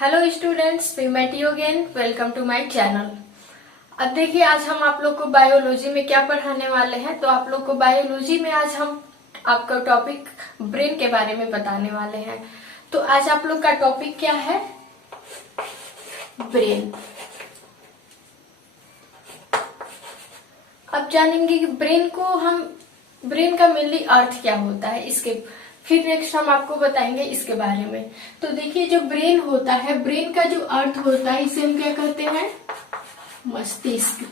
Hello students, we met you again. Welcome to my channel. अब देखिए, आज हम आप लोग को बायोलॉजी में क्या पढ़ाने वाले हैं। तो आप लोग को बायोलॉजी में आज हम आपका टॉपिक ब्रेन के बारे में बताने वाले हैं। तो आज आप लोग का टॉपिक क्या है? ब्रेन। अब जानेंगे कि ब्रेन का मेनली अर्थ क्या होता है। इसके फिर नेक्स्ट हम आपको बताएंगे इसके बारे में। तो देखिए, जो ब्रेन होता है, ब्रेन का जो अर्थ होता है, इसे हम क्या कहते हैं? मस्तिष्क।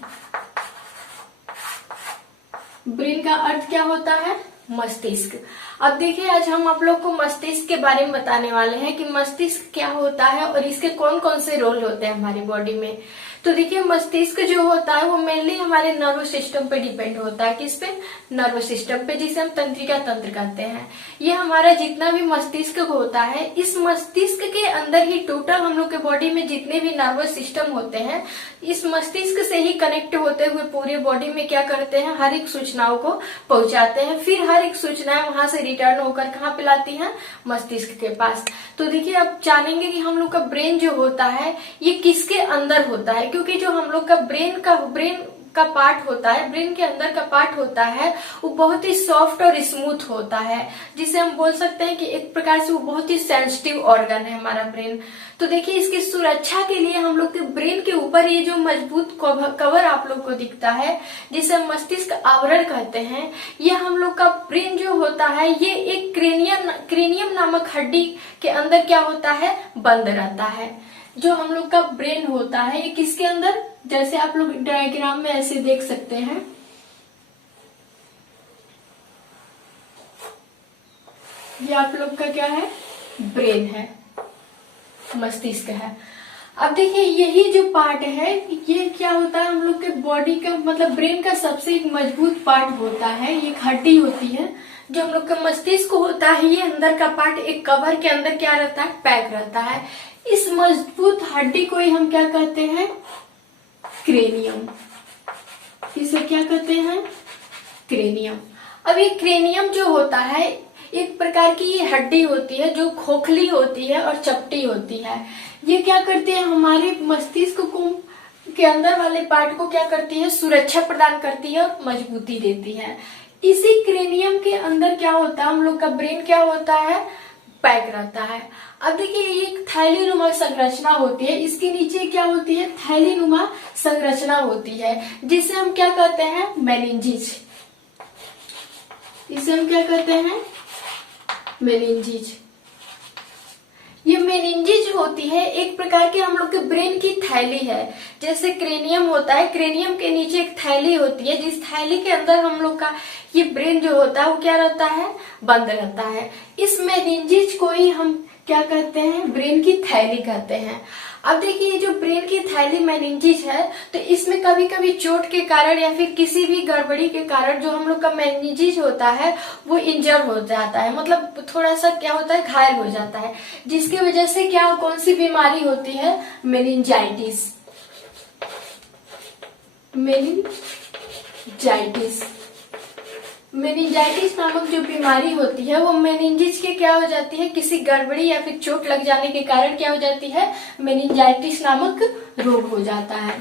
ब्रेन का अर्थ क्या होता है? मस्तिष्क। अब देखिए, आज हम आप लोग को मस्तिष्क के बारे में बताने वाले हैं कि मस्तिष्क क्या होता है और इसके कौन कौन से रोल होते हैं हमारी बॉडी में। तो देखिए, मस्तिष्क जो होता है वो मेनली हमारे नर्वस सिस्टम पे डिपेंड होता है। किस पे? नर्वस सिस्टम पे, जिसे हम तंत्रिका तंत्र कहते हैं। ये हमारा जितना भी मस्तिष्क होता है, इस मस्तिष्क के अंदर ही टोटल हम लोग के बॉडी में जितने भी नर्वस सिस्टम होते हैं, इस मस्तिष्क से ही कनेक्ट होते हुए पूरे बॉडी में क्या करते हैं? हर एक सूचनाओं को पहुंचाते हैं। फिर हर एक सूचनाएं वहां से रिटर्न होकर कहाँ पे लाती हैं? मस्तिष्क के पास। तो देखिए, अब जानेंगे कि हम लोग का ब्रेन जो होता है ये किसके अंदर होता है। क्योंकि जो हम लोग का ब्रेन का पार्ट होता है, ब्रेन के अंदर का पार्ट होता है, वो बहुत ही सॉफ्ट और स्मूथ होता है, जिसे हम बोल सकते हैं कि एक प्रकार से वो बहुत ही सेंसिटिव ऑर्गन है हमारा ब्रेन। तो देखिए, इसकी सुरक्षा के लिए हम लोग के ब्रेन के ऊपर ये जो मजबूत कवर आप लोग को दिखता है, जिसे हम मस्तिष्क आवरण कहते हैं, ये हम लोग का ब्रेन जो होता है ये एक क्रेनियम नामक हड्डी के अंदर क्या होता है? बंद रहता है। जो हम लोग का ब्रेन होता है ये किसके अंदर? जैसे आप लोग डायग्राम में ऐसे देख सकते हैं, ये आप लोग का क्या है? ब्रेन है, मस्तिष्क है। अब देखिए, यही जो पार्ट है ये क्या होता है? हम लोग के बॉडी का मतलब ब्रेन का सबसे एक मजबूत पार्ट होता है। ये एक हड्डी होती है जो हम लोग का मस्तिष्क होता है। ये अंदर का पार्ट एक कवर के अंदर क्या रहता है? पैक रहता है। इस मजबूत हड्डी को ही हम क्या कहते हैं? क्रेनियम। इसे क्या कहते हैं? क्रेनियम। अब ये क्रेनियम जो होता है एक प्रकार की ये हड्डी होती है जो खोखली होती है और चपटी होती है। ये क्या करती है? हमारे मस्तिष्क को के अंदर वाले पार्ट को क्या करती है? सुरक्षा प्रदान करती है और मजबूती देती है। इसी क्रेनियम के अंदर क्या होता है? हम लोग का ब्रेन क्या होता है? पैक रहता है। अब देखिए, ये एक थैलीनुमा संरचना होती है। इसके नीचे क्या होती है? थैलीनुमा संरचना होती है, जिसे हम क्या कहते हैं? मेनिंजेस। इसे हम क्या कहते हैं? मेनिंजेस। ये मेनिंजेस होती है एक प्रकार के हम लोग के ब्रेन की थैली है। जैसे क्रेनियम होता है, क्रेनियम के नीचे एक थैली होती है, जिस थैली के अंदर हम लोग का ये ब्रेन जो होता है वो क्या रहता है? बंद रहता है। इस मेनिंजेस को ही हम क्या कहते हैं? ब्रेन की थैली कहते हैं। अब देखिए, ये जो ब्रेन की थैली मेनिंजेस है, तो इसमें कभी कभी चोट के कारण या फिर किसी भी गड़बड़ी के कारण जो हम लोग का मेनिंजेस होता है वो इंजर हो जाता है। मतलब थोड़ा सा क्या होता है? घायल हो जाता है, जिसकी वजह से क्या कौन सी बीमारी होती है? मेनिंजाइटिस। मेनिंजाइटिस नामक जो बीमारी होती है वो मेनिंजेस के क्या हो जाती है? किसी गड़बड़ी या फिर चोट लग जाने के कारण क्या हो जाती है? मेनिंजाइटिस नामक रोग हो जाता है।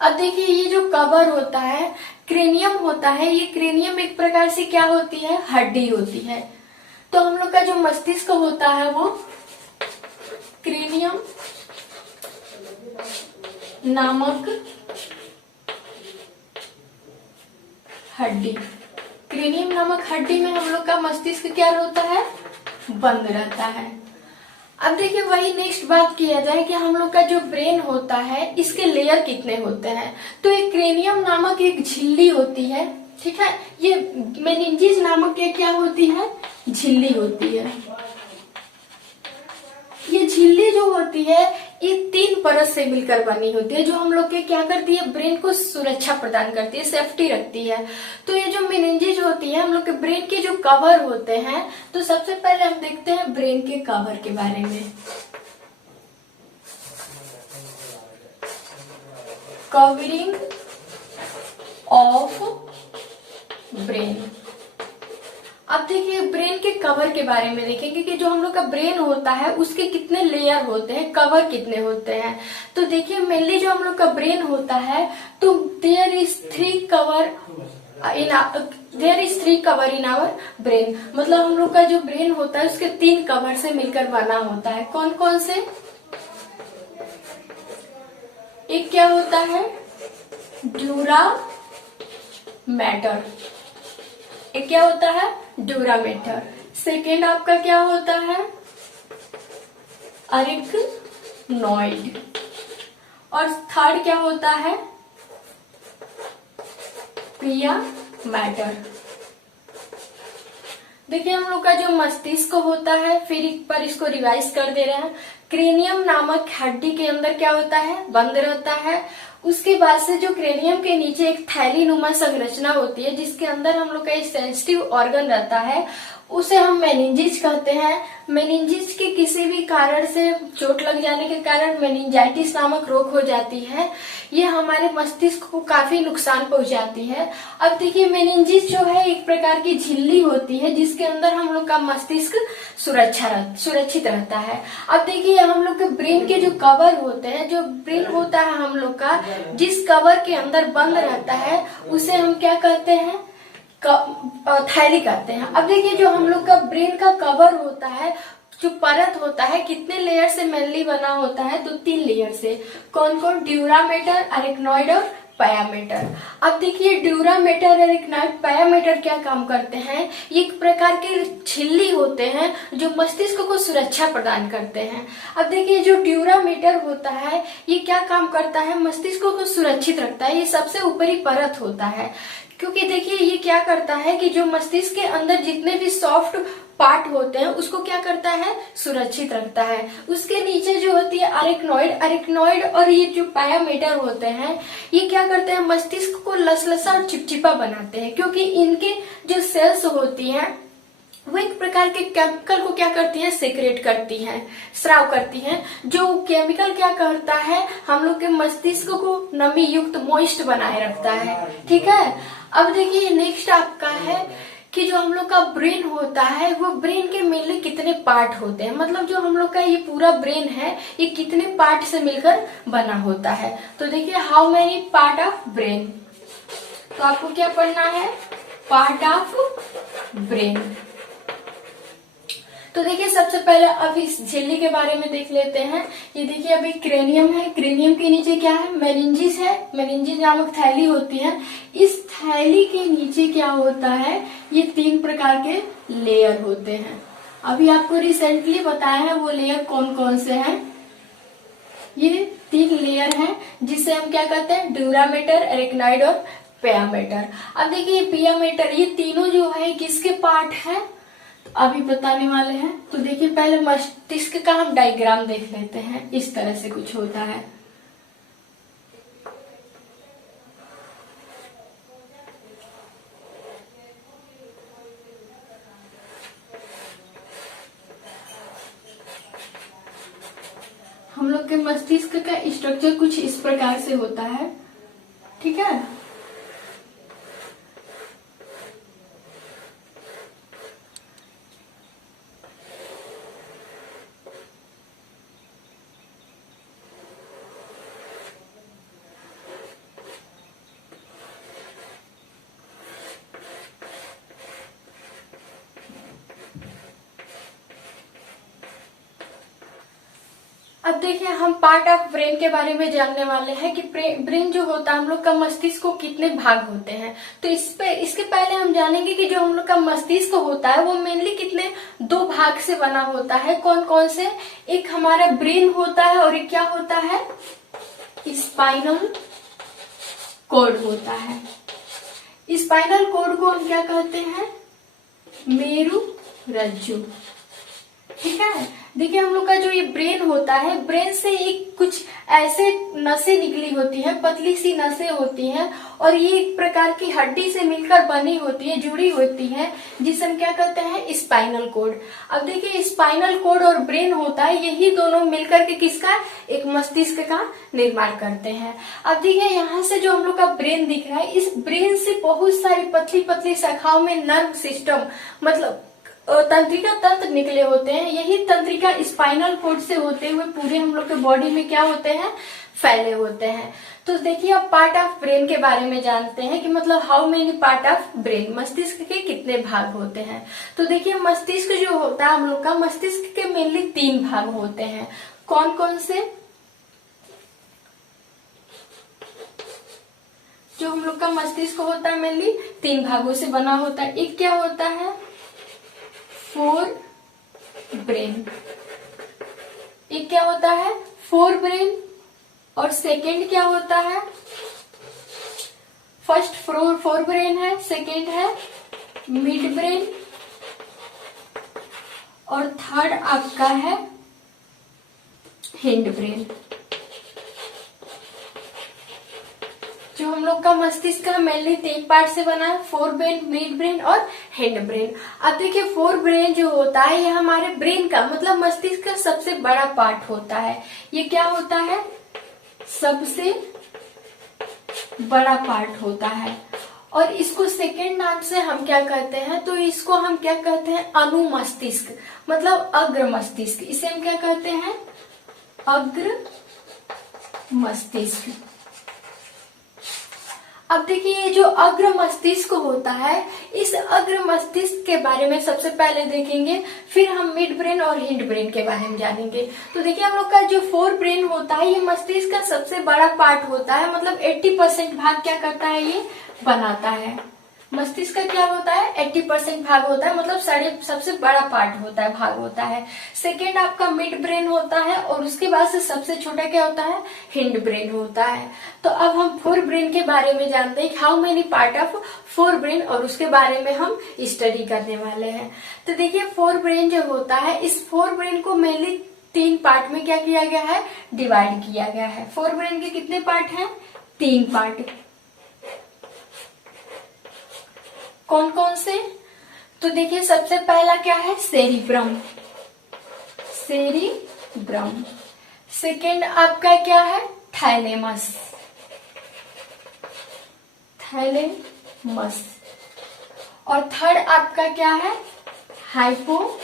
अब देखिए, ये जो कवर होता है, क्रेनियम होता है, ये क्रेनियम एक प्रकार से क्या होती है? हड्डी होती है। तो हम लोग का जो मस्तिष्क होता है वो क्रेनियम नामक हड्डी, क्रेनियम नामक हड्डी में हम लोग का मस्तिष्क क्या होता है? बंद रहता है। अब देखिए, वही नेक्स्ट बात किया जाए कि हम लोग का जो ब्रेन होता है इसके लेयर कितने होते हैं। तो एक क्रेनियम नामक एक झिल्ली होती है, ठीक है। ये मेनिंजेस नामक एक क्या होती है? झिल्ली होती है। ये झिल्ली जो होती है ये 3 परत से मिलकर बनी होती है, जो हम लोग के क्या करती है? ब्रेन को सुरक्षा प्रदान करती है, सेफ्टी रखती है। तो ये जो मेनिंजेस होती है हम लोग के ब्रेन के जो कवर होते हैं, तो सबसे पहले हम देखते हैं ब्रेन के कवर के बारे में। Covering of brain. अब देखिए ब्रेन के कवर के बारे में देखेंगे कि जो हम लोग का ब्रेन होता है उसके कितने लेयर होते हैं, कवर कितने होते हैं। तो देखिए मेनली जो हम लोग का ब्रेन होता है तो there is three cover in our brain. मतलब हम लोग का जो ब्रेन होता है उसके 3 कवर से मिलकर बना होता है। कौन कौन से? एक क्या होता है? Dura mater. एक क्या होता है? Dura mater. सेकेंड आपका क्या होता है? अरिकनॉइड। और थर्ड क्या होता है? पिया मैटर। देखिए हम लोग का जो मस्तिष्क होता है, फिर एक बार इसको रिवाइज कर दे रहे हैं। क्रेनियम नामक हड्डी के अंदर क्या होता है? बंद रहता है। उसके बाद से जो क्रेनियम के नीचे एक थैली नुमा संरचना होती है जिसके अंदर हम लोग का एक सेंसिटिव ऑर्गन रहता है, उसे हम मेनिंजिस कहते हैं। मेनिंजिस के किसी भी कारण से चोट लग जाने के कारण मेनिंजाइटिस नामक रोग हो जाती है। ये हमारे मस्तिष्क को काफी नुकसान पहुंचाती है। अब देखिए मेनिंजिस जो है एक प्रकार की झिल्ली होती है जिसके अंदर हम लोग का मस्तिष्क सुरक्षित रहता है। अब देखिए हम लोग के ब्रेन के जो कवर होते हैं, जो ब्रेन होता है हम लोग का जिस कवर के अंदर बंद रहता है उसे हम क्या कहते हैं? थैली कहते हैं। अब देखिए जो हम लोग का ब्रेन का कवर होता है, जो परत होता है, कितने लेयर से मेनली बना होता है? तो 3 लेयर से। कौन कौन? ड्यूरा मैटर, अरिकनॉइड और पायामेटर। अब देखिए ड्यूरा मैटर, अरिकनॉइड, पायामेटर क्या काम करते हैं? ये एक प्रकार के झिल्ली होते हैं जो मस्तिष्क को सुरक्षा प्रदान करते हैं। अब देखिए जो ड्यूरा मैटर होता है ये क्या काम करता है? मस्तिष्क को सुरक्षित रखता है। ये सबसे ऊपरी परत होता है क्योंकि देखिए ये क्या करता है कि जो मस्तिष्क के अंदर जितने भी सॉफ्ट पार्ट होते हैं उसको क्या करता है? सुरक्षित रखता है। उसके नीचे जो होती है अरिकनॉइड और ये जो पायामेटर होते हैं ये क्या करते हैं? मस्तिष्क को लसलसा और चिपचिपा बनाते हैं क्योंकि इनके जो सेल्स होती हैं वो एक प्रकार के केमिकल को क्या करती है? सेक्रेट करती हैं, स्राव करती हैं। जो केमिकल क्या करता है? हम लोग के मस्तिष्क को नमी युक्त मॉइस्ट बनाए रखता है। ठीक है। अब देखिए नेक्स्ट आपका है कि जो हम लोग का ब्रेन होता है वो ब्रेन के मेनली कितने पार्ट होते हैं। मतलब जो हम लोग का ये पूरा ब्रेन है ये कितने पार्ट से मिलकर बना होता है। तो देखिए how many part of brain. तो आपको क्या पढ़ना है? Part of brain. तो देखिए सबसे पहले अब इस झिल्ली के बारे में देख लेते हैं। ये देखिए अभी क्रेनियम है, क्रेनियम के नीचे क्या है? मेनिंजिस है। मेनिंजिस नामक थैली होती है। इस थैली के नीचे क्या होता है? ये 3 प्रकार के लेयर होते हैं। अभी आपको रिसेंटली बताया है वो लेयर कौन कौन से हैं। ये 3 लेयर हैं जिसे हम क्या कहते हैं? ड्यूरा मैटर, अरिकनॉइड और पायामेटर। अब देखिए पायामेटर ये तीनों जो है किसके पार्ट है अभी बताने वाले हैं। तो देखिए पहले मस्तिष्क का हम डायग्राम देख लेते हैं। इस तरह से कुछ होता है। हम लोग के मस्तिष्क का स्ट्रक्चर कुछ इस प्रकार से होता है। ठीक है। अब देखिए हम पार्ट ऑफ ब्रेन के बारे में जानने वाले हैं कि ब्रेन जो होता है हम लोग का मस्तिष्क को कितने भाग होते हैं। तो इसके पहले हम जानेंगे कि जो हम लोग का मस्तिष्क होता है वो मेनली कितने 2 भाग से बना होता है। कौन कौन से? एक हमारा ब्रेन होता है और एक क्या होता है? स्पाइनल कॉर्ड होता है। स्पाइनल कॉर्ड को हम क्या कहते हैं? मेरुरज्जु। ठीक है। देखिए हम लोग का जो ये ब्रेन होता है, ब्रेन से एक कुछ ऐसे नसें निकली होती है, पतली सी नसें होती हैं और ये एक प्रकार की हड्डी से मिलकर बनी होती है, जुड़ी होती है, जिसे हम क्या कहते हैं स्पाइनल कोड। अब देखिए स्पाइनल कोड और ब्रेन होता है, यही दोनों मिलकर के किसका एक मस्तिष्क का निर्माण करते हैं। अब देखिए यहाँ से जो हम लोग का ब्रेन दिख रहा है, इस ब्रेन से बहुत सारी पतली पतली शाखाओं में नर्व सिस्टम मतलब तंत्रिका तंत्र निकले होते हैं। यही तंत्रिका स्पाइनल कोड से होते हुए पूरे हम लोग के बॉडी में क्या होते हैं, फैले होते हैं। तो देखिए अब पार्ट ऑफ ब्रेन के बारे में जानते हैं कि मतलब how many part of brain, मस्तिष्क के कितने भाग होते हैं। तो देखिए मस्तिष्क जो होता है हम लोग का, मस्तिष्क के मेनली 3 भाग होते हैं। कौन कौन से? जो हम लोग का मस्तिष्क होता है मेनली 3 भागों से बना होता है। एक क्या होता है, फोर ब्रेन। एक क्या होता है, फोर ब्रेन। और सेकेंड क्या होता है, फर्स्ट फोर ब्रेन है, सेकेंड है मिड ब्रेन और थर्ड आपका है हिंड ब्रेन। जो हम लोग का मस्तिष्क का मेनली 3 पार्ट से बना है, फोर ब्रेन, मिड ब्रेन और हिंड ब्रेन। अब देखिए फोर ब्रेन जो होता है ये हमारे ब्रेन का मतलब मस्तिष्क का सबसे बड़ा पार्ट होता है। ये क्या होता है, सबसे बड़ा पार्ट होता है। और इसको सेकेंड नाम से हम क्या कहते हैं, तो इसको हम क्या कहते हैं, अनुमस्तिष्क मतलब अग्र मस्तिष्क। इसे हम क्या कहते हैं, अग्र मस्तिष्क। अब देखिए ये जो अग्र मस्तिष्क होता है, इस अग्र मस्तिष्क के बारे में सबसे पहले देखेंगे, फिर हम मिड ब्रेन और हिंड ब्रेन के बारे में जानेंगे। तो देखिए हम लोग का जो फोर ब्रेन होता है ये मस्तिष्क का सबसे बड़ा पार्ट होता है, मतलब 80% भाग क्या करता है, ये बनाता है। मस्तिष्क का क्या होता है, 80% भाग होता है, मतलब सबसे बड़ा पार्ट होता है, भाग होता है। सेकेंड आपका मिड ब्रेन होता है और उसके बाद से सबसे छोटा क्या होता है, हिंड ब्रेन होता है। तो अब हम फोर ब्रेन के बारे में जानते हैं, how many part of fore brain, और उसके बारे में हम स्टडी करने वाले हैं। तो देखिए फोर ब्रेन जो होता है, इस फोर ब्रेन को मेनली 3 पार्ट में क्या किया गया है, डिवाइड किया गया है। फोर ब्रेन के कितने पार्ट हैं, 3 पार्ट। कौन कौन से? तो देखिए सबसे पहला क्या है, सेरिब्रम, सेरिब्रम। सेकेंड आपका क्या है, थैलेमस, थैलेमस। और थर्ड आपका क्या है, हाइपोथैलेमस।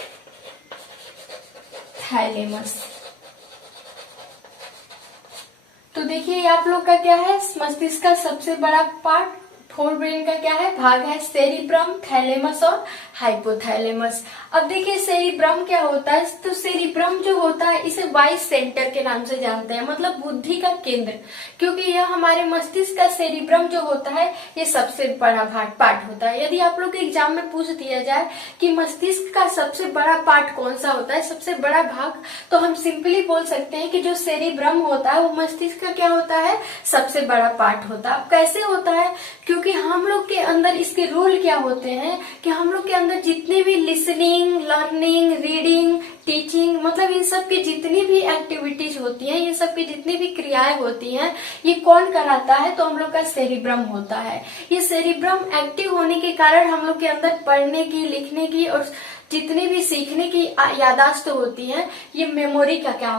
तो देखिए आप लोग का क्या है, मस्तिष्क का सबसे बड़ा पार्ट फोर ब्रेन का क्या है, भाग है, सेरिब्रम, थैलेमस और हाइपोथैलेमस। अब देखिए सेरिब्रम क्या होता है, तो सेरिब्रम जो होता है इसे वाइस सेंटर के नाम से जानते हैं, मतलब बुद्धि का केंद्र, क्योंकि यह हमारे मस्तिष्क का सेरिब्रम जो होता है ये सबसे बड़ा पार्ट होता है। यदि आप लोग के एग्जाम में पूछ दिया जाए कि मस्तिष्क का सबसे बड़ा पार्ट कौन सा होता है, सबसे बड़ा भाग, तो हम सिंपली बोल सकते हैं कि जो सेरिब्रम होता है वो मस्तिष्क का क्या होता है, सबसे बड़ा पार्ट होता है। अब कैसे होता है, क्योंकि हम लोग के अंदर इसके रोल क्या होते हैं कि हम लोग के अंदर जितने भी लिसनिंग, लर्निंग, रीडिंग, टीचिंग, मतलब इन सब की जितनी भी एक्टिविटीज होती हैं, ये सब की जितनी भी क्रियाएं होती हैं, ये कौन कराता है, तो हम लोग का सेरिब्रम होता है। ये सेरिब्रम एक्टिव होने के कारण हम लोग के अंदर पढ़ने की, लिखने की और जितनी भी सीखने की यादाश्त होती है, ये मेमोरी का क्या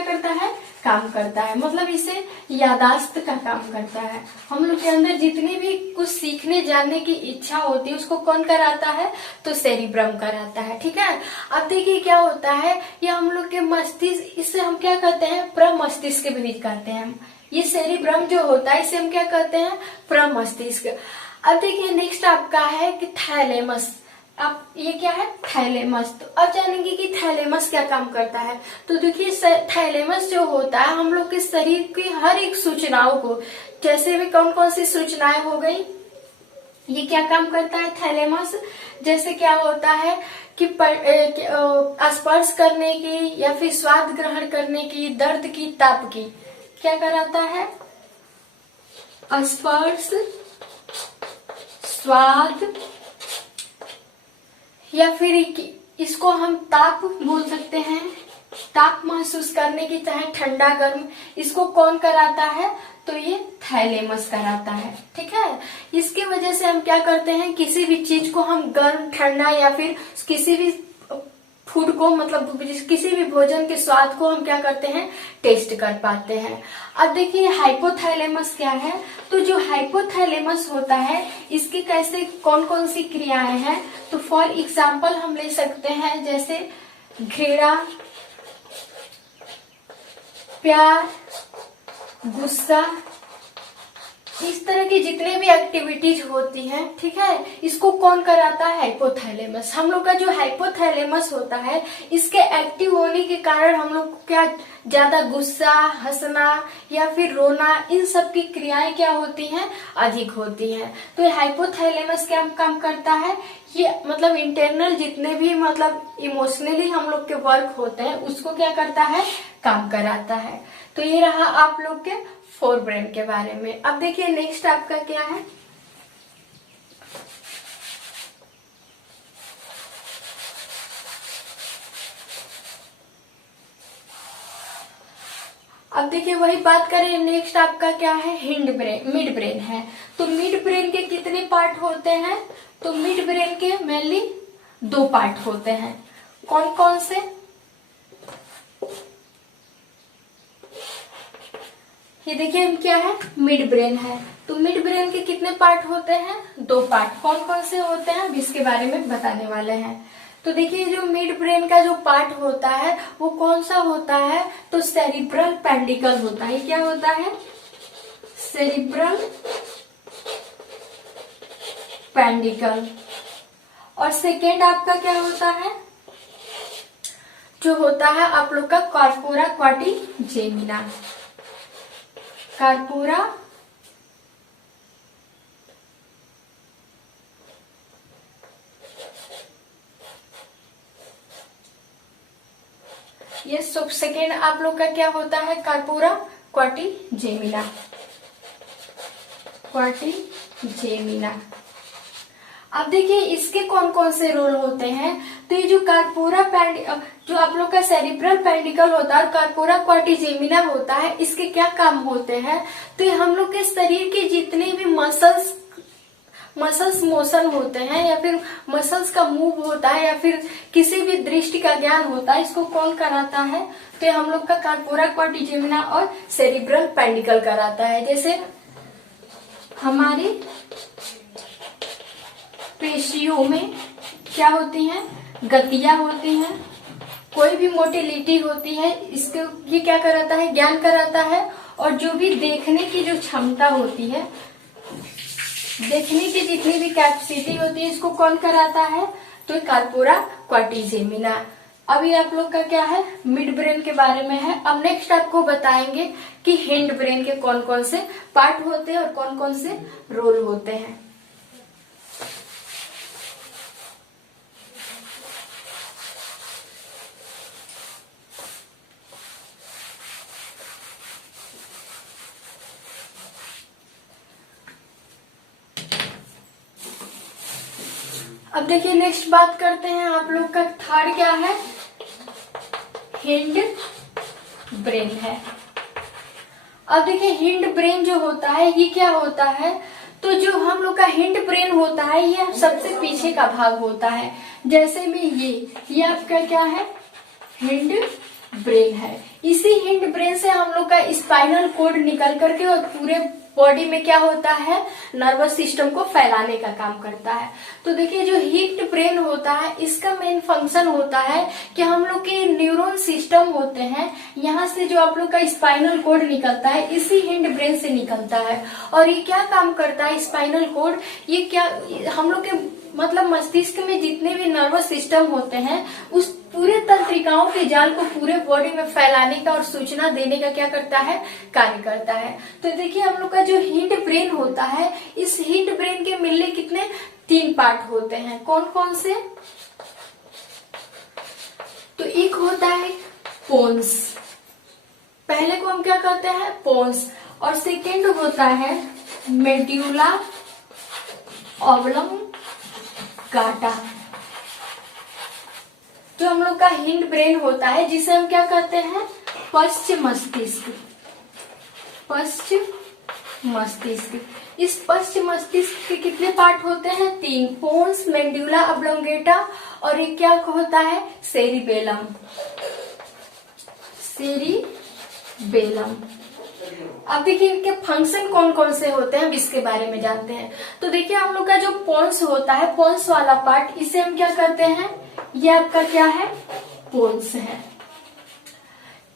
करता है, काम करता है, मतलब इसे यादाश्त का काम करता है। हम लोग के अंदर जितनी भी कुछ सीखने जानने की इच्छा होती है उसको कौन कराता है, तो सेरिब्रम कराता है। ठीक है, अब देखिए क्या होता है, ये हम लोग के मस्तिष्क, इसे हम क्या कहते हैं, प्रमस्तिष्क भी कहते हैं। ये सेरिब्रम जो होता है इसे हम क्या कहते हैं, प्रमस्तिष्क। अब देखिए नेक्स्ट आपका है कि थैलेमस। अब ये क्या है, थैलेमस। तो अब जानेंगे कि थैलेमस क्या काम करता है। तो देखिए थैलेमस जो होता है हम लोग के शरीर की हर एक सूचनाओं को, जैसे भी कौन कौन सी सूचनाएं हो गई, ये क्या काम करता है थैलेमस। जैसे क्या होता है कि स्पर्श करने की या फिर स्वाद ग्रहण करने की, दर्द की, ताप की, क्या कराता है, स्पर्श, स्वाद इसको हम ताप बोल सकते हैं, ताप महसूस करने की, चाहे ठंडा गर्म, इसको कौन कराता है? तो ये थैलेमस कराता है। ठीक है, इसकी वजह से हम क्या करते हैं, किसी भी चीज को हम गर्म ठंडा या फिर किसी भी फूड को, मतलब किसी भी भोजन के स्वाद को हम क्या करते हैं, टेस्ट कर पाते हैं। अब देखिए हाइपोथैलेमस क्या है। तो जो हाइपोथैलेमस होता है इसकी कैसे कौन कौन सी क्रियाएं हैं, तो फॉर एग्जाम्पल हम ले सकते हैं जैसे घृणा, प्यार, गुस्सा, इस तरह की जितने भी एक्टिविटीज होती हैं, ठीक है, इसको कौन कराता है? हाइपोथैलेमस। हम लोग का जो हाइपोथैलेमस होता है इसके एक्टिव होने के कारण हम लोग को क्या ज्यादा गुस्सा, हंसना या फिर रोना, इन सब की क्रियाएं क्या होती हैं, अधिक होती हैं। तो ये हाइपोथैलेमस क्या काम करता है, ये मतलब इंटरनल जितने भी मतलब इमोशनली हम लोग के वर्क होते हैं उसको क्या करता है, काम कराता है। तो ये रहा आप लोग के फोर ब्रेन के बारे में। अब देखिए नेक्स्ट आपका क्या है, अब देखिए वही बात करें, नेक्स्ट आपका क्या है, हिंड ब्रेन, मिड ब्रेन है। तो मिड ब्रेन के कितने पार्ट होते हैं, तो मिड ब्रेन के मेनली 2 पार्ट होते हैं। कौन कौन से, ये देखिए क्या है, मिड ब्रेन है। तो मिड ब्रेन के कितने पार्ट होते हैं, 2 पार्ट। कौन कौन से होते हैं अब इसके बारे में बताने वाले हैं। तो देखिए जो मिड ब्रेन का जो पार्ट होता है वो कौन सा होता है, तो सेरिब्रल पेंडिकल होता है। क्या होता है, सेरिब्रल पेंडिकल। और सेकेंड आपका क्या होता है, जो होता है आप लोग का कॉर्पोरा क्वाड्रिजेमिना, कॉर्पोरा ये सब सेकेंड आप लोग का क्या होता है, कॉर्पोरा क्वाड्रिजेमिना, क्वाड्रिजेमिना। अब देखिए इसके कौन कौन से रोल होते हैं। तो ये जो कॉर्पोरा जो आप लोग का सेरिब्रल पेंडिकल होता है और कॉर्पोरा क्वाड्रिजेमिना होता है, इसके क्या काम होते हैं। तो ये हम लोग के शरीर के जितने भी मसल्स मोशन होते हैं या फिर मसल्स का मूव होता है या फिर किसी भी दृष्टि का ज्ञान होता है, इसको कौन कराता है, तो ये हम लोग का कॉर्पोरा क्वाड्रिजेमिना और सेरिब्रल पेंडिकल कराता है। जैसे हमारी पेशियों में क्या होती हैं, गतियां होती हैं, कोई भी मोटिलिटी होती है, इसको ये क्या कराता है, ज्ञान कराता है। और जो भी देखने की जो क्षमता होती है, देखने की जितनी भी कैपेसिटी होती है, इसको कौन कराता है, तो कॉर्पोरा क्वाड्रिजेमिना। अभी आप लोग का क्या है, मिड ब्रेन के बारे में है। अब नेक्स्ट आपको बताएंगे कि हिंड ब्रेन के कौन कौन से पार्ट होते हैं और कौन कौन से रोल होते हैं। अब देखिए नेक्स्ट बात करते हैं, आप लोग का थर्ड क्या है, हिंड ब्रेन है। अब देखिए हिंड ब्रेन जो होता है ये क्या होता है, तो जो हम लोग का हिंड ब्रेन होता है ये सबसे पीछे का भाग होता है। जैसे में ये आपका क्या है, हिंड ब्रेन है। इसी हिंड ब्रेन से हम लोग का स्पाइनल कोड निकल करके और पूरे बॉडी में क्या होता है, नर्वस सिस्टम को फैलाने का काम करता है। तो देखिए जो हिंड ब्रेन होता है इसका मेन फंक्शन होता है कि हम लोग के न्यूरॉन सिस्टम होते हैं, यहाँ से जो आप लोग का स्पाइनल कोड निकलता है इसी हिंड ब्रेन से निकलता है। और ये क्या काम करता है स्पाइनल कोड, ये क्या हम लोग के मतलब मस्तिष्क में जितने भी नर्वस सिस्टम होते हैं उस पूरे तंत्रिकाओं के जाल को पूरे बॉडी में फैलाने का और सूचना देने का क्या करता है, कार्य करता है। तो देखिए हम लोग का जो हिंड ब्रेन होता है, इस हिंड ब्रेन के मिलने कितने 3 पार्ट होते हैं। कौन कौन से, तो एक होता है पोन्स, पहले को हम क्या करते हैं पोन्स, और सेकेंड होता है मेड्यूला ऑब्लंगाटा। जो हम लोग का हिंड ब्रेन होता है, जिसे हम क्या कहते हैं, पश्च मस्तिष्क। पश्च मस्तिष्क। इस पश्च मस्तिष्क के कितने पार्ट होते हैं, 3, पोन्स, मेडुला ऑब्लोंगेटा और एक क्या होता है, सेरिबेलम। सेरिबेलम। अब देखिए इनके फंक्शन कौन कौन से होते हैं, अब इसके बारे में जानते हैं। तो देखिए हम लोग का जो पोन्स होता है, पोन्स वाला पार्ट, इसे हम क्या कहते हैं, ये आपका क्या है, पोन्स है।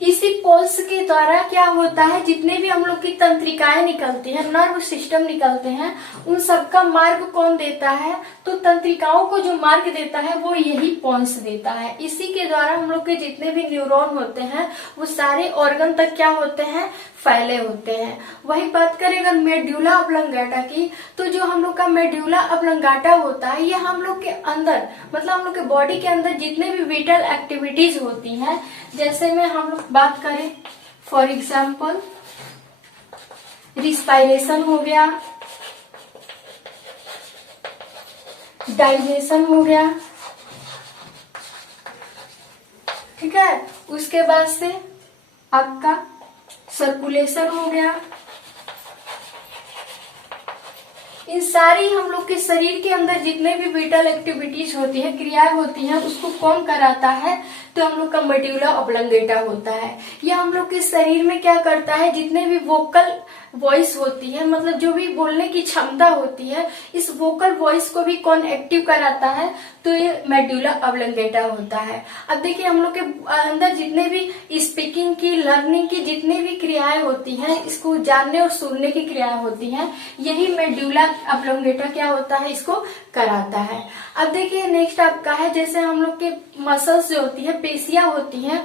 इसी पोन्स के द्वारा क्या होता है, जितने भी हम लोग की तंत्रिकाएं निकलती हैं, नर्व सिस्टम निकलते हैं, उन सबका मार्ग कौन देता है, तो तंत्रिकाओं को जो मार्ग देता है वो यही पोन्स देता है। इसी के द्वारा हम लोग के जितने भी न्यूरॉन होते हैं वो सारे ऑर्गन तक क्या होते हैं, फैले होते हैं। वही बात करें अगर मेडुला ऑब्लोंगेटा की, तो जो हम लोग का मेडुला ऑब्लोंगेटा होता है, ये हम लोग के अंदर, मतलब हम लोग के बॉडी के अंदर जितने भी विटल एक्टिविटीज होती हैं, जैसे में हम लोग बात करें फॉर एग्जाम्पल रिस्पायरेशन हो गया, डाइजेशन हो गया, ठीक है, उसके बाद से आपका सर्कुलेशन हो गया, इन सारी हम लोग के शरीर के अंदर जितने भी विटल एक्टिविटीज होती है, क्रियाएं होती हैं, उसको कौन कराता है, तो हम लोग का मेडुला ऑब्लोंगेटा होता है। यह हम लोग के शरीर में क्या करता है, जितने भी वोकल वॉइस होती है, मतलब जो भी बोलने की क्षमता होती है, इस वोकल वॉइस को भी कौन एक्टिव कराता है, तो ये मेडुला ऑब्लोंगेटा होता है। अब देखिए हम लोग के अंदर जितने भी स्पीकिंग की, लर्निंग की जितनी भी क्रियाएं होती हैं, इसको जानने और सुनने की क्रियाएं होती हैं, यही मेडुला ऑब्लोंगेटा क्या होता है, इसको कराता है। अब देखिए नेक्स्ट आपका है, जैसे हम लोग के मसल्स जो होती है, पेशियां होती हैं,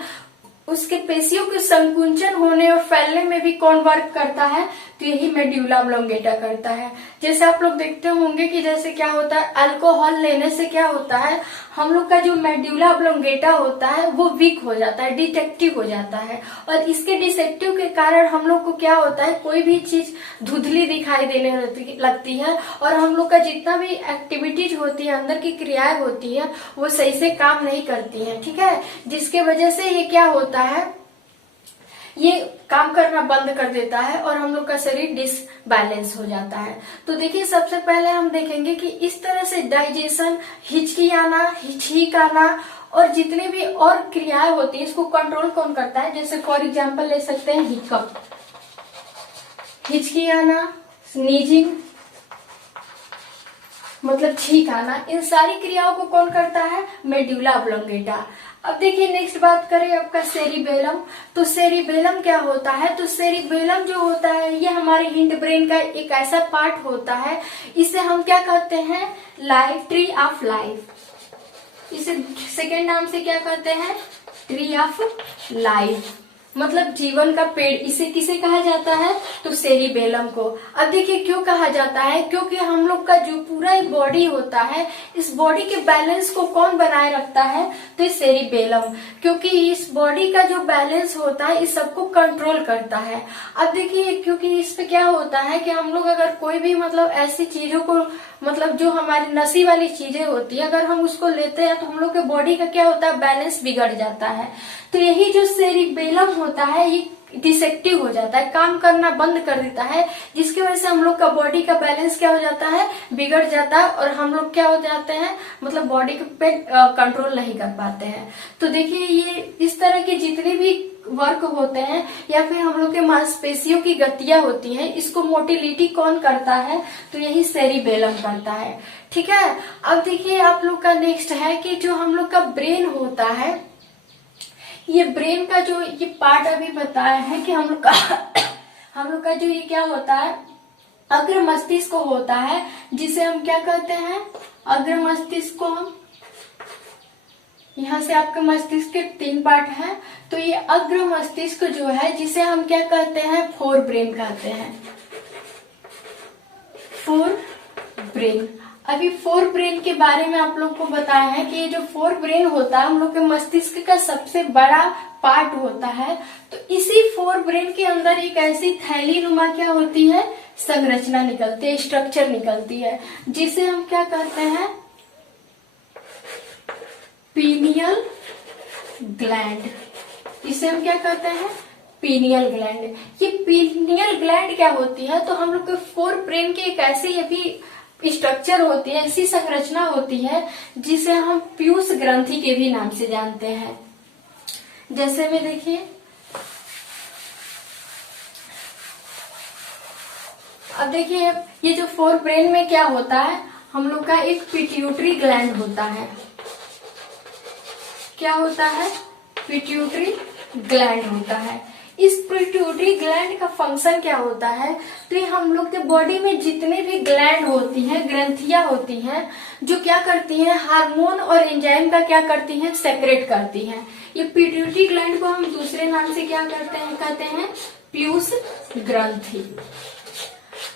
उसके पेशियों के संकुंचन होने और फैलने में भी कौन वर्क करता है, तो यही मेडुला ऑब्लोंगेटा करता है। जैसे आप लोग देखते होंगे कि जैसे क्या होता है, अल्कोहल लेने से क्या होता है, हम लोग का जो मेडुला ऑब्लोंगेटा होता है वो वीक हो जाता है, डिटेक्टिव हो जाता है, और इसके डिसेक्टिव के कारण हम लोग को क्या होता है, कोई भी चीज धुंधली दिखाई देने लगती है, और हम लोग का जितना भी एक्टिविटीज होती है, अंदर की क्रियाएं होती है, वो सही से काम नहीं करती है, ठीक है, जिसके वजह से ये क्या होता है, ये काम करना बंद कर देता है और हम लोग का शरीर डिसबैलेंस हो जाता है। तो देखिए सबसे पहले हम देखेंगे कि इस तरह से डाइजेशन, हिचकी आना, छींक आना और जितने भी और क्रियाएं होती है, इसको कंट्रोल कौन करता है। जैसे फॉर एग्जांपल ले सकते हैं हिकअप, हिचकी आना, स्नीजिंग मतलब छींक आना, इन सारी क्रियाओं को कौन करता है, मेडुला ऑब्लोंगेटा। अब देखिए नेक्स्ट बात करें आपका सेरिबेलम। तो सेरिबेलम क्या होता है, तो सेरिबेलम जो होता है ये हमारे हिंड ब्रेन का एक ऐसा पार्ट होता है, इसे हम क्या कहते हैं, लाइफ, ट्री ऑफ लाइफ। इसे सेकेंड नाम से क्या कहते हैं, ट्री ऑफ लाइफ, मतलब जीवन का पेड़। इसे किसे कहा जाता है, तो सेरिबेलम को। अब देखिए क्यों कहा जाता है, क्योंकि हम लोग का जो पूरा बॉडी होता है, इस बॉडी के बैलेंस को कौन बनाए रखता है, तो ये सेरिबेलम, क्योंकि इस बॉडी का जो बैलेंस होता है इस सबको कंट्रोल करता है। अब देखिए क्योंकि इस पे क्या होता है कि हम लोग अगर कोई भी मतलब ऐसी चीजों को, मतलब जो हमारी नशी वाली चीजें होती है, अगर हम उसको लेते हैं तो हम लोग के बॉडी का क्या होता है, बैलेंस बिगड़ जाता है। तो यही जो सेरिबेलम होता है ये डिसेक्टिव हो जाता है, काम करना बंद कर देता है, जिसकी वजह से हम लोग का बॉडी का बैलेंस क्या हो जाता है, बिगड़ जाता है, और हम लोग क्या हो जाते हैं, मतलब बॉडी पे कंट्रोल नहीं कर पाते हैं। तो देखिए ये इस तरह के जितने भी वर्क होते हैं या फिर हम लोग के मांसपेशियों की गतियां होती हैं, इसको मोटिलिटी कौन करता है, तो यही सेरिबेलम करता है, ठीक है। अब देखिए आप लोग का नेक्स्ट है कि जो हम लोग का ब्रेन होता है, ये ब्रेन का जो ये पार्ट अभी बताया है कि हम लोग का जो ये क्या होता है, अग्र मस्तिष्क होता है, जिसे हम क्या कहते हैं, अग्र मस्तिष्क को हम, यहाँ से आपके मस्तिष्क के 3 पार्ट हैं, तो ये अग्र मस्तिष्क जो है जिसे हम क्या कहते हैं, फोर ब्रेन कहते हैं, फोर ब्रेन। अभी फोर ब्रेन के बारे में आप लोग को बताया है कि ये जो फोर ब्रेन होता है हम लोग के मस्तिष्क का सबसे बड़ा पार्ट होता है। तो इसी फोर ब्रेन के अंदर एक ऐसी थैली नुमा क्या होती है, संरचना निकलती है, स्ट्रक्चर निकलती है, जिसे हम क्या कहते हैं, पीनियल ग्लैंड, इसे हम क्या कहते हैं, पीनियल ग्लैंड। ये पीनियल ग्लैंड क्या होती है, तो हम लोग के फोर ब्रेन की एक ऐसी अभी स्ट्रक्चर होती है, ऐसी संरचना होती है जिसे हम पीयूष ग्रंथि के भी नाम से जानते हैं। जैसे में देखिए, अब देखिए ये जो फोर ब्रेन में क्या होता है, हम लोग का एक पिट्यूटरी ग्लैंड होता है। क्या होता है, पिट्यूटरी ग्लैंड होता है। इस पिट्यूटरी ग्लैंड का फंक्शन क्या होता है, तो ये हम लोग के बॉडी में जितने भी ग्लैंड होती हैं, ग्रंथियां होती हैं, जो क्या करती हैं, हार्मोन और एंजाइम का क्या करती हैं, सेक्रेट करती हैं। ये पिट्यूटरी ग्लैंड को हम दूसरे नाम से क्या कहते हैं, पीयूष ग्रंथि।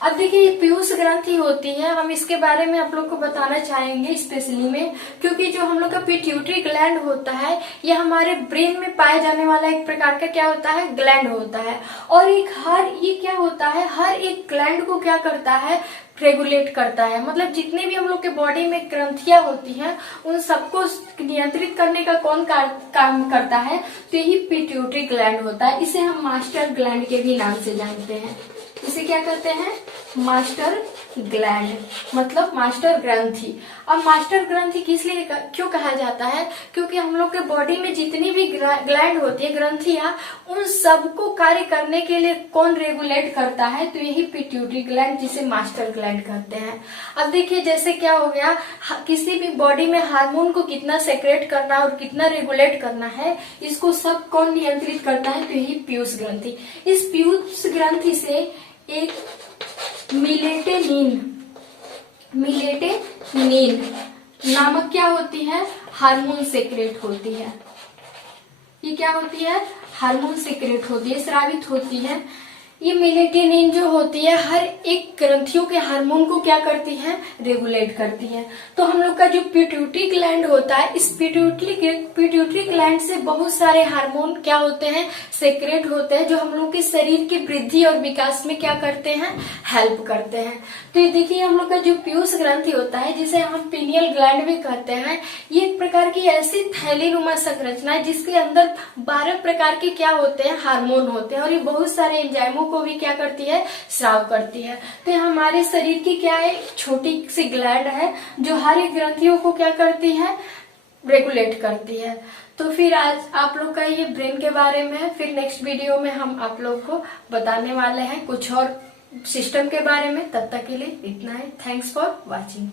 अब देखिए ये पीयूष ग्रंथि होती है, हम इसके बारे में आप लोग को बताना चाहेंगे स्पेशली में, क्योंकि जो हम लोग का पिट्यूटरी ग्लैंड होता है ये हमारे ब्रेन में पाए जाने वाला एक प्रकार का क्या होता है, ग्लैंड होता है। और ये क्या होता है, हर एक ग्लैंड को क्या करता है, रेगुलेट करता है। मतलब जितने भी हम लोग के बॉडी में ग्रंथियां होती हैं उन सबको नियंत्रित करने का कौन काम करता है, तो यही पिट्यूटरी ग्लैंड होता है। इसे हम मास्टर ग्लैंड के भी नाम से जानते हैं। इसे क्या कहते हैं, मास्टर ग्लैंड, मतलब मास्टर ग्रंथि। अब मास्टर ग्रंथि किस लिए क्यों कहा जाता है, क्योंकि हम लोग के बॉडी में जितनी भी ग्लैंड होती है, ग्रंथियां, उन सबको कार्य करने के लिए कौन रेगुलेट करता है, तो यही पिट्यूटरी ग्लैंड, जिसे मास्टर ग्लैंड कहते हैं। अब देखिए जैसे क्या हो गया, किसी भी बॉडी में हार्मोन को कितना सेक्रेट करना और कितना रेगुलेट करना है, इसको सब कौन नियंत्रित करता है, तो यही पीयूष ग्रंथि। इस पीयूष ग्रंथि से एक मिलेटेनिन नामक क्या होती है, हार्मोन सेक्रेट होती है। ये क्या होती है, हार्मोन सेक्रेट होती है, स्रावित होती है। ये मिलेटेनिन जो होती है हर एक ग्रंथियों के हार्मोन को क्या करती है, रेगुलेट करती है। तो हम लोग का जो पिट्यूटरी ग्लैंड होता है, इस पिट्यूटरी ग्लैंड से बहुत सारे हार्मोन क्या होते हैं, सेक्रेट होते हैं, जो हम लोग के शरीर की वृद्धि और विकास में क्या करते हैं, हेल्प करते हैं। तो ये देखिए हम लोग का जो पीयूष ग्रंथि होता है, जिसे हम पीनियल ग्लैंड भी कहते हैं, ये एक प्रकार की ऐसी थैलीनुमा संरचना है जिसके अंदर 12 प्रकार के क्या होते हैं, हार्मोन होते हैं, और ये बहुत सारे एंजाइमों को भी क्या करती है, स्राव करती है। तो हमारे शरीर की क्या है, छोटी सी ग्लैंड है जो हर एक ग्रंथियों को क्या करती है, रेगुलेट करती है। तो फिर आज आप लोग का ये ब्रेन के बारे में है। फिर नेक्स्ट वीडियो में हम आप लोग को बताने वाले हैं कुछ और सिस्टम के बारे में। तब तक के लिए इतना है। Thanks for watching.